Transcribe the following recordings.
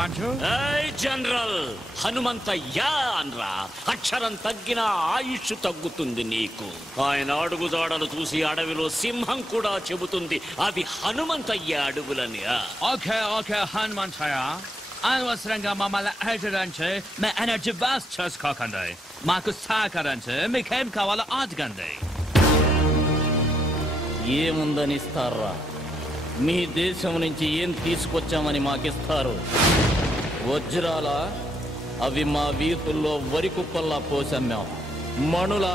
మంచు జనరల్ హనుమంతయ్య అనరా. అక్షరం తగ్గిన ఆయుష్ తగ్గుతుంది నీకు. ఆయన అడుగుదాడలు చూసి అడవిలో సింహం కూడా చెబుతుంది అవి హనుమంతయ్య అడుగులని. ఓకే ఓకే హనుమంతయ్య, అనవసరంగా మమ్మల్ని హెచ్చరించి మీ ఎనర్జీ వేస్ట్ చేసుకోకండి. మాకు సహకరించి మీకేం కావాలో అడగండి. ఏముందని ఇస్తారా? మీ దేశం నుంచి ఏం తీసుకొచ్చామని మాకిస్తారు? వజ్రాల అవి మా వీధుల్లో వరి కుప్పల్లా పోసమ్మాం. మణుల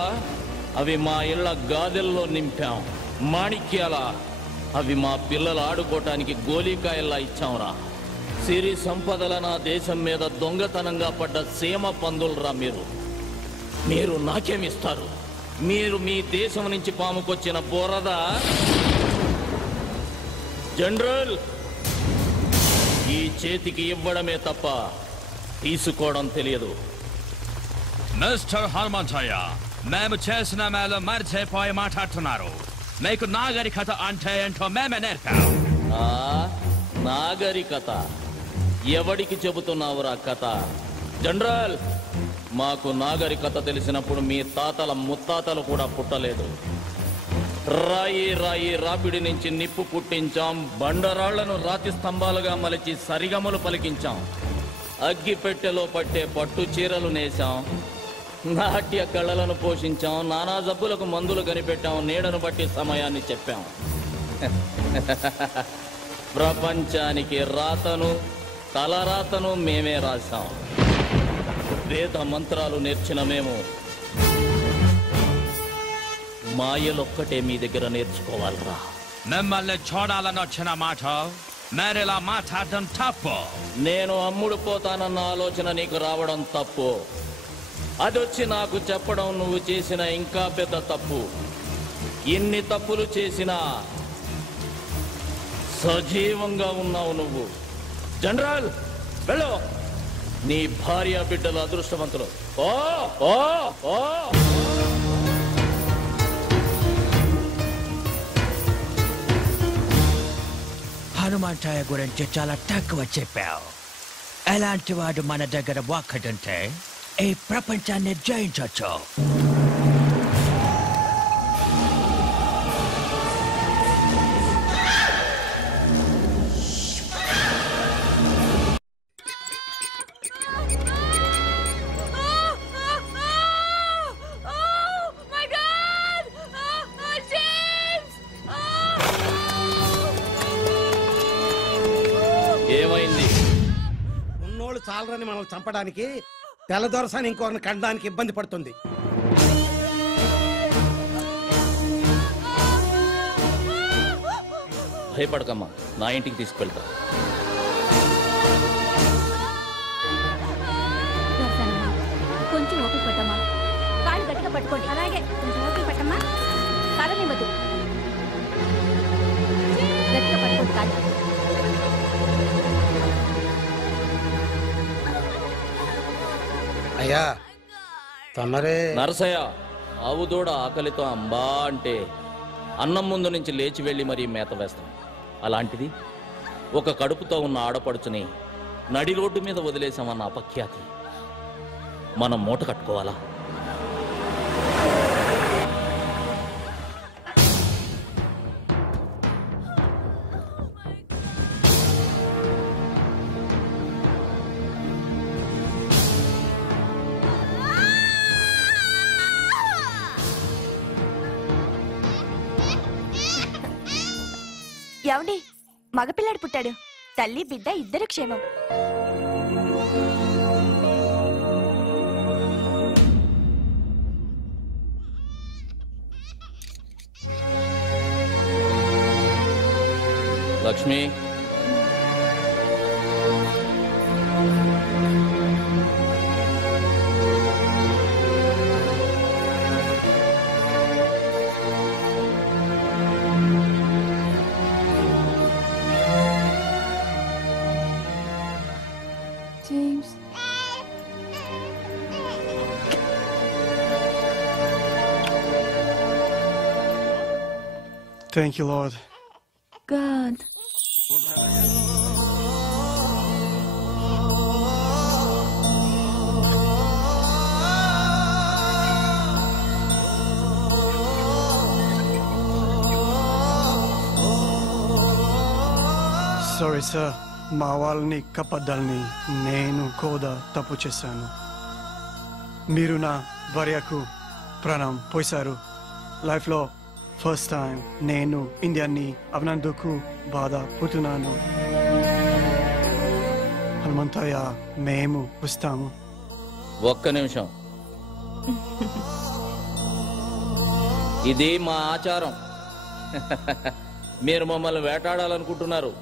అవి మా ఇళ్ల గాదెల్లో నింపాం. మాణిక్యాల అవి మా పిల్లలు ఆడుకోవటానికి గోలీకాయల్లా ఇచ్చాంరా. సిరి సంపదల నా దేశం మీద దొంగతనంగా పడ్డ సీమ పందులరా మీరు నాకేమిస్తారు? మీరు మీ దేశం నుంచి పాముకొచ్చిన బోరద. జనరల్, ఈ చేతికి ఇవ్వడమే తప్ప తీసుకోవడం తెలియదు. మిస్టర్ హనుమంతయ్య, మేము చేసిన మేలు మర్చిపోయి మాట్లాడుతున్నారు. మీకు నాగరికత అంటే ఏంటో మేమే నేర్పాం. నాగరికత? ఎవడికి చెబుతున్నావురా కథ? జనరల్, మాకు నాగరికత తెలిసినప్పుడు మీ తాతల ముత్తాతలు కూడా పుట్టలేదు. రాపిడి నుంచి నిప్పు పుట్టించాం. బండరాళ్లను రాతి స్తంభాలుగా మలిచి సరిగమలు పలికించాం. అగ్గిపెట్టెలో పట్టే పట్టు చీరలు నేసాం. నాట్య కళలను పోషించాం. నానా జబ్బులకు మందులు కనిపెట్టాం. నీడను బట్టి సమయాన్ని చెప్పాం. ప్రపంచానికి రాతను తలరాతను మేమే రాశాం. వేద మంత్రాలు నేర్చిన మేము మాయలొక్కటే మీ దగ్గర నేర్చుకోవాలరా. మిమ్మల్ని చూడాలని వచ్చిన మాట మేరేలా మాట్లాడడం తప్పు. నేను అమ్ముడు పోతానన్న ఆలోచన నీకు రావడం తప్పు. అదొచ్చి నాకు చెప్పడం నువ్వు చేసిన ఇంకా పెద్ద తప్పు. ఇన్ని తప్పులు చేసినా సజీవంగా ఉన్నావు నువ్వు. జనరల్, వెళ్ళు. నీ భార్య బిడ్డలు అదృష్టవంతులు. ఓ ఓ ఓ హనుమంతయ్య గురించి చాలా తక్కువ చెప్పావు. ఎలాంటి వాడు మన దగ్గర ఒక్కడుంటే ఈ ప్రపంచాన్ని జయించవచ్చు. ఏమైంది? ఉన్నోళ్ళు చాలరని మనల్ని చంపడానికి తెల్లదొరసాని ఇంకొకరిని కనడానికి ఇబ్బంది పడుతుంది. భయపడకమ్మా, నా ఇంటికి తీసుకెళ్తా. కొంచెం ఓపిక పట్టమ్మా. కాళ్ళు గట్టిగా పట్టుకోండి. అలాగే కొంచెం ఓపిక పట్టమ్మా. కాలనివ్వదు. గట్టిగా పట్టుకోండి కాదు. అయ్యా తమరే. నరసయ్య, ఆవు దూడ ఆకలితో అంబా అంటే అన్నం ముందు నుంచి లేచి వెళ్ళి మరీ మేత వేస్తాం. అలాంటిది ఒక కడుపుతో ఉన్న ఆడపడుచుని నడి రోడ్డు మీద వదిలేసామన్న అపఖ్యాతి మనం మూట కట్టుకోవాలా? ఏమండి, మగపిల్లాడు పుట్టాడు. తల్లి బిడ్డ ఇద్దరు క్షేమం. Lakshmi, James. Thank you, Lord. God. Sorry sir, మా వాళ్ళని కప్పద్దాలని నేను కూడా తప్పు చేశాను. మీరు నా భార్యకు ప్రాణం పోశారు. లైఫ్లో ఫస్ట్ టైం నేను ఇండియాని అవినందుకు బాధపడుతున్నాను. హనుమంతయ్య, మేము వస్తాము. ఒక్క నిమిషం. ఇది మా ఆచారం. మీరు మమ్మల్ని వేటాడాలనుకుంటున్నారు.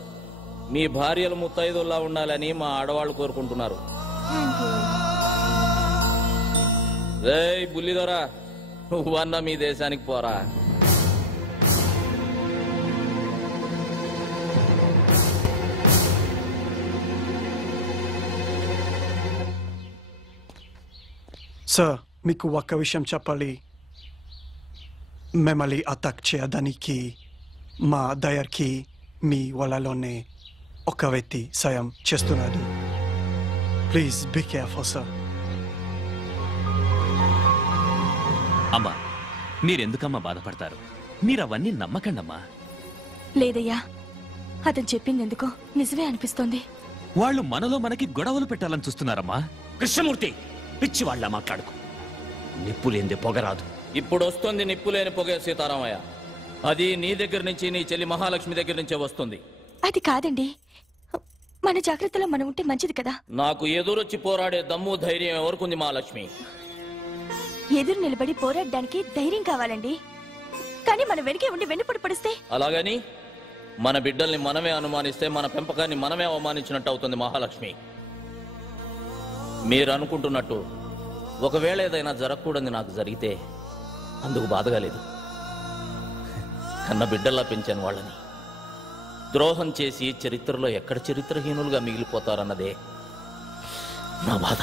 మీ భార్యలు ముత్తైదుల్లా ఉండాలని మా ఆడవాళ్ళు కోరుకుంటున్నారు. రేయ్ బుల్లిదొరా, నువ్వన్నా మీ దేశానికి పోరా. సార్, మీకు ఒక్క విషయం చెప్పాలి. మిమ్మల్ని అటాక్ చేయడానికి మా దయర్కి మీ వాళ్ళలోనే ఒక వ్యక్తి సాయం చేస్తున్నాడు. Please be careful sir. అమ్మా, మీరెందుకమ్మా బాధపడతారు? మీరవన్నీ నమ్మకండమ్మా. లేదయ్యా, అతను చెప్పిందెందుకో నిజమే అనిపిస్తోంది. వాళ్ళు మనలో మనకి గొడవలు పెట్టాలని చూస్తున్నారమ్మా. కృష్ణమూర్తి, పిచ్చి వాళ్ళ మాట్లాడుకో. నిప్పులేంది పొగరాదు. ఇప్పుడు వస్తుంది నిప్పులేని పొగే సీతారామయ్య. అది నీ దగ్గర నుంచి, నీ చెల్లి మహాలక్ష్మి దగ్గర నుంచే వస్తుంది. అది కాదండి, మన జాగ్రత్తలో మనం ఉంటే మంచిది కదా. నాకు ఎదురొచ్చి పోరాడే దమ్ము ధైర్యం ఎవరికుంది మహాలక్ష్మి? ఎదురు నిలబడి పోరాడడానికి ధైర్యం కావాలండి. కానీ మనం వెనకే ఉండి వెన్నుపడి పడిస్తే? అలాగని మన బిడ్డల్ని మనమే అనుమానిస్తే మన పెంపకాన్ని మనమే అవమానించినట్టు అవుతుంది మహాలక్ష్మి. మీరు అనుకుంటున్నట్టు ఒకవేళ ఏదైనా జరగకూడదు నాకు జరిగితే అందుకు బాధగా లేదు. కన్న బిడ్డల్లా పెంచాను వాళ్ళని. ద్రోహం చేసి చరిత్రలో ఎక్కడ చరిత్రహీనులుగా మిగిలిపోతారన్నదే నా బాధ.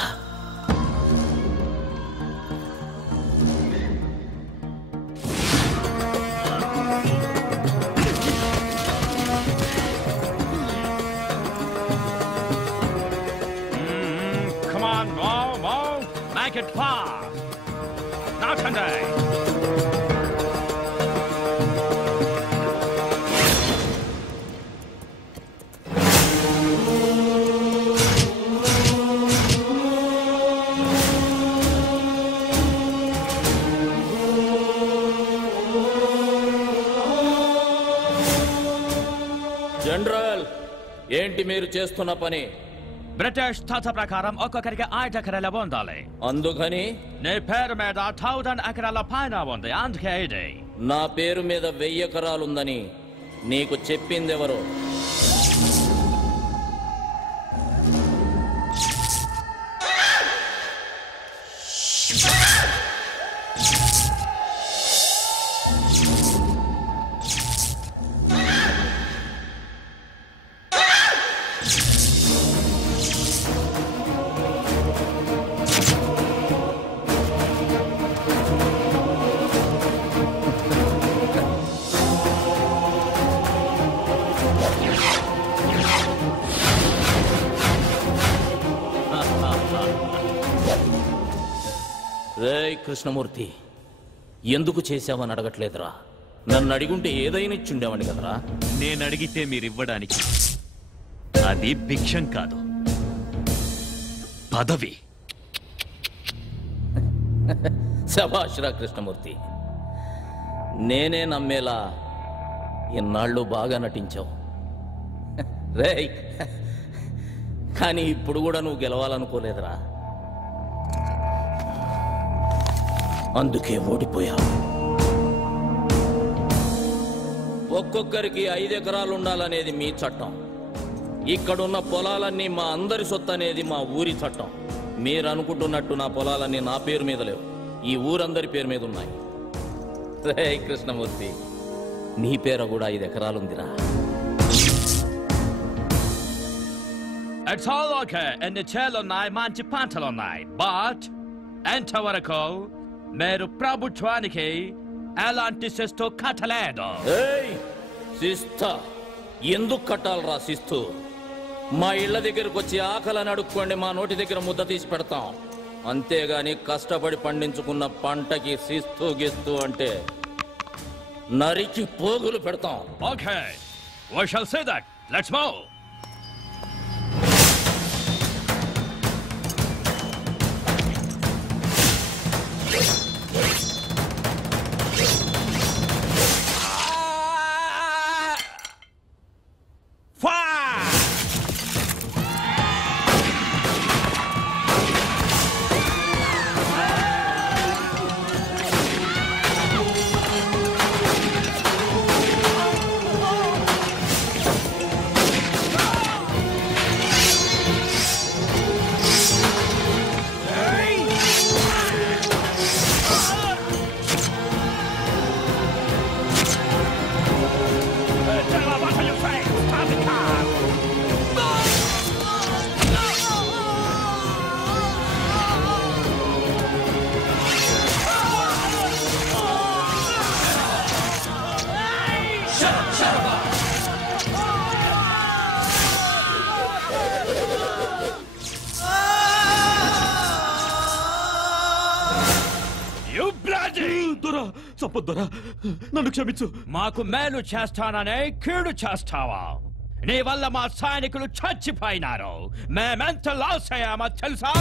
Come on, move. Make it fast. Now, Sunday. General, ఏంటి మీరు చేస్తున్న పని? బ్రిటిష్ తాత ప్రకారం ఒక్కొక్కరికి 5 ఎకరాల ఉండాలి. అందుకని నీ పేరు మీద 1000 ఎకరాల పైన ఉంది. అందుకే ఇది. నా పేరు మీద 1000 ఎకరాలుందని నీకు చెప్పిందెవరు? రేయ్ కృష్ణమూర్తి, ఎందుకు చేశావని అడగట్లేదురా. నన్ను అడిగుంటే ఏదైనా ఇచ్చుండేవాడిని కదరా. నేను అడిగితే మీరివ్వడానికి అది భిక్షం కాదు, పదవి. శభాష్రా కృష్ణమూర్తి, నేనే నమ్మేలా ఇన్నాళ్ళు బాగా నటించావు. రేయ్, కానీ ఇప్పుడు కూడా నువ్వు గెలవాలనుకోలేదురా. అందుకే ఓడిపోయావు. ఒక్కొక్కరికి 5 ఎకరాలు ఉండాలనేది మీ చట్టం. ఇక్కడున్న పొలాలన్నీ మా అందరి సొత్తు అనేది మా ఊరి చట్టం. మీరు అనుకుంటున్నట్టు నా పొలాలన్నీ నా పేరు మీద లేవు, ఈ ఊరందరి పేరు మీద ఉన్నాయి. రే కృష్ణమూర్తి, నీ పేరు కూడా 5 ఎకరాలుందిరా. It's all okay. ఎన్ని చేలున్నాయి, మంచి పంటలున్నాయి. బట్ ఎంతవరకు మీరు ప్రభుత్వానికి ఎలాంటి శిస్తు కట్టలేదు. శిస్త ఎందుకు కట్టాలరా? శిస్తు మా ఇళ్ల దగ్గరకు వచ్చి ఆకలని అడుక్కోండి, మా నోటి దగ్గర ముద్ద తీసి పెడతాం. అంతేగాని కష్టపడి పండించుకున్న పంటకి శిస్తు గిస్తు అంటే నరికి పోగులు పెడతాం. Okay, we shall see that. Let's move. దొరా చంపొద్దురా, నన్ను క్షమించు. మాకు మేలు చేస్తాననే కీడు చేస్తావా? నీ వల్ల మా సైనికులు చచ్చిపోయినారు. మేమెంత లాస్ అయ్యామో తెలుసా?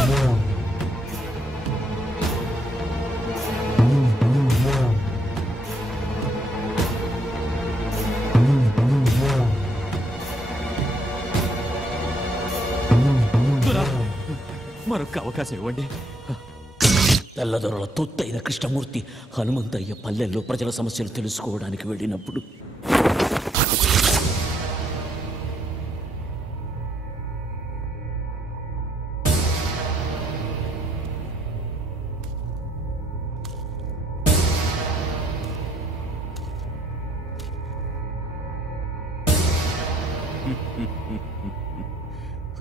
మరొక అవకాశం ఇవ్వండి. తెల్లదొరల తొత్తైన కృష్ణమూర్తి హనుమంతయ్య పల్లెల్లో ప్రజల సమస్యలు తెలుసుకోవడానికి వెళ్ళినప్పుడు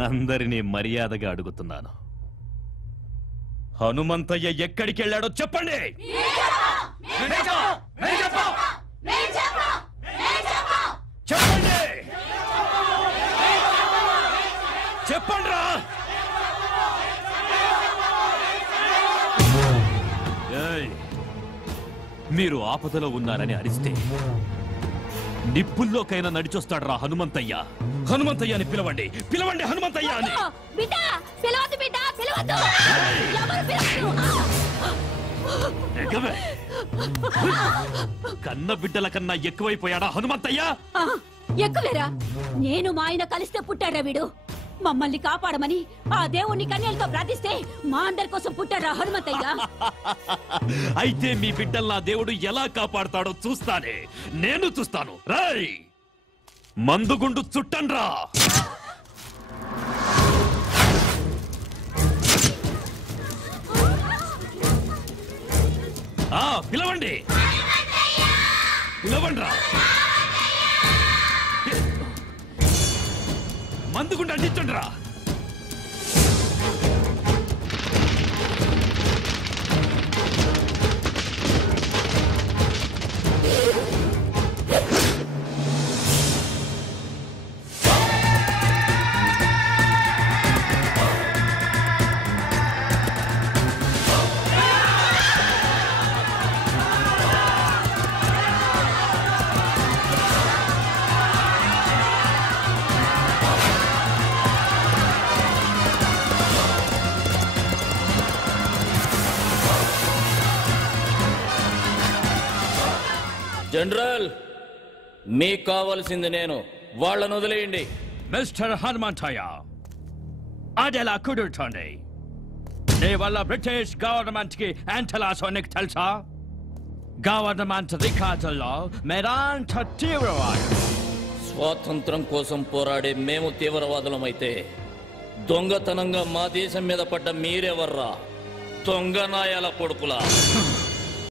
అందరినీ మర్యాదగా అడుగుతున్నాను, హనుమంతయ్య ఎక్కడికి వెళ్ళాడో చెప్పండి. చెప్పండి, చెప్పండిరా. మీరు ఆపదలో ఉన్నారని అరిస్తే నిప్పుల్లోకైనా నడిచొస్తాడ్రా హనుమంతయ్య. హనుమంతయ్య అని పిలవండి, పిలవండి హనుమంతయ్య అని. కన్న బిడ్డల కన్నా ఎక్కువైపోయాడా హనుమంతయ్య? ఎక్కువేరా. నేను మా ఆయన కలిస్తే పుట్టాడా వీడు. మమ్మల్ని కాపాడమని ఆ దేవుణ్ణి కన్యలతో ప్రార్థిస్తే మా అందరి కోసం పుట్టారా హనుమంతయ్య. అయితే మీ బిడ్డల్ని ఆ దేవుడు ఎలా కాపాడుతాడో చూస్తానే, నేను చూస్తాను. రై మందుగుండు చుట్టండ్రా. పిలవండి, పిలవండ్రా. మందుగుండు అంటించండ్రా. జనరల్, మీకు కావాల్సింది నేను, వాళ్ళను వదిలేయండి. మిస్టర్ హనుమంతయ్య, అదెలా కుదురుతోంది? నీ వల్ల బ్రిటిష్ గవర్నమెంట్ కి ఎంత లాసో నీకు తెలుసా? గవర్నమెంట్ రికార్డుల్లో మీరంత తీవ్రవాదు. స్వాతంత్రం కోసం పోరాడే మేము తీవ్రవాదులమైతే దొంగతనంగా మా దేశం మీద పడ్డ మీరెవర్రా? దొంగ నాయాల కొడుకులా.